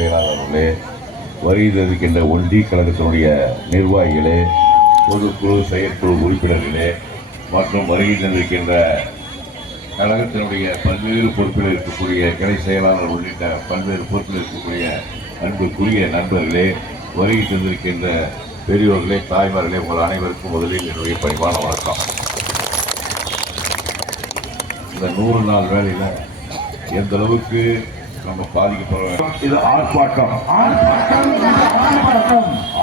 செயலாளர்களே வருகை இருக்கின்ற ஒன்றி கழகத்தினுடைய நிர்வாகிகளே பொதுக்குழு செயற்குழு உறுப்பினர்களே மற்றும் வருகை தந்திருக்கின்ற கழகத்தினுடைய பல்வேறு பொறுப்பில் இருக்கக்கூடிய கிளை செயலாளர் உள்ளிட்ட பல்வேறு பொறுப்பில் இருக்கக்கூடிய அன்புக்குரிய நண்பர்களே வருகை தந்திருக்கின்ற பெரியோர்களே தாய்மார்களே உங்கள் அனைவருக்கும் முதலில் என்னுடைய பணிவான வணக்கம். இந்த நூறு நாள் வேலையில எந்த அளவுக்கு நம்ம பாதிக்கப்படுறோம் இது ஆர்ப்பாட்டம்.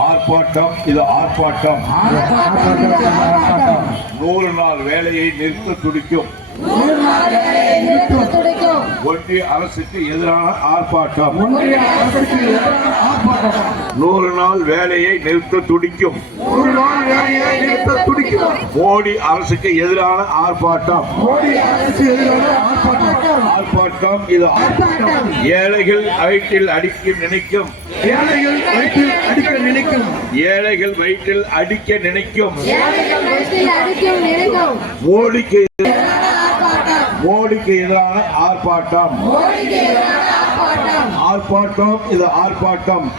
ஆர்ப்பாட்டம். இது ஆர்ப்பாட்டம். நூறு நாள் வேலையை நிறுத்த துடிக்கும். துடிக்கும். ஒன்றிய அரசுக்கு எதிரான ஆர்ப்பாட்டம். நூறு நாள் வேலையை நிறுத்த துடிக்கும். மோடி அரசுக்கு எதிரான ஆர்ப்பாட்டம். ஆர்ப்பாட்டம். இது ஆர்ப்பாட்டம். ஏழைகள் வயிற்றில் அடிக்க நினைக்கும். ஏழைகள் வயிற்றில் அடிக்க நினைக்கும். ஏழைகள் வயிற்றில் அடிக்க நினைக்கும். மோடிக்கு மோடிக்கு எதிரான ஆர்ப்பாட்டம். ஆர்ப்பாட்டம். இது ஆர்ப்பாட்டம்.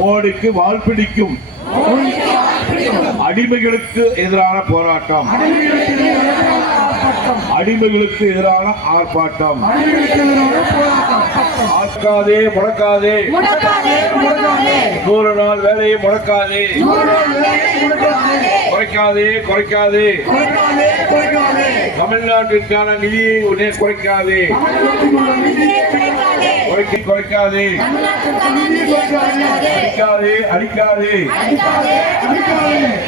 மோடிக்கு வால் பிடிக்கும். மோடிக்கு ஆர்ப்பாட்டம் அடிமைகளுக்கு எதிரான போராட்டம். அடிமைகளுக்கு எதிரான ஆர்ப்பாட்டம். ஆக்காதே முடக்காதே. நூறு நாள் வேலையை முடக்காதே. குறைக்காதே குறைக்காதே. தமிழ்நாட்டிற்கான நிதியை உடனே குறைக்காதே. குறைக்க குறைக்காதே. அடிக்காதே அடிக்காதே.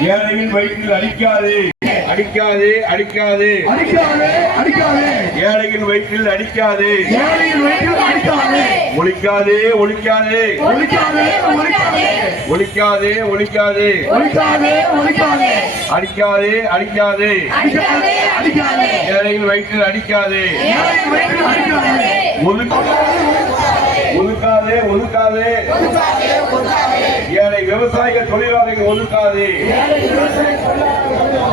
ஏழையின் வயிற்றில் அடிக்காதே. அடிக்காதே அடிக்காதே. அடிக்காதே அடிக்காதே. ஏழையின் வயிற்றில் அடிக்காதே. ஏழையின் வயிற்றில் அடிக்காதே. ஒழிக்காதே ஒழிக்காதே. ஒழிக்காதே ஒழிக்காதே. ஒழிக்காதே ஒழிக்காதே. ஒழிக்காதே ஒழிக்காதே. அடிக்காதே அடிக்காதே. அடிக்காதே அடிக்காதே. ஏழையின் வயிற்றில் அடிக்காதே. ஏழையின் வயிற்றில் அடிக்காதே. ஒதுக்க- ஒதுக்காதே ஒதுக்காதே. விவசாயிக தொழிலாளிகள் ஒதுக்காதே.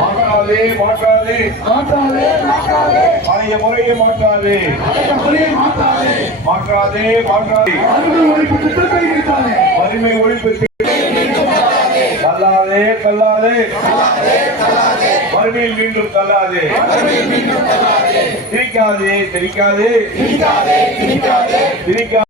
மாற்றாதே மாற்றாதே. பழைய முறையை மாற்றாதே. மாற்றாதே மாற்றாதே. வறுமை ஒழிப்பு தள்ளாதே தள்ளாதே. வறுமையில் மீண்டும் தள்ளாதே. திரிக்காதே திரிக்காதே திரிக்காதே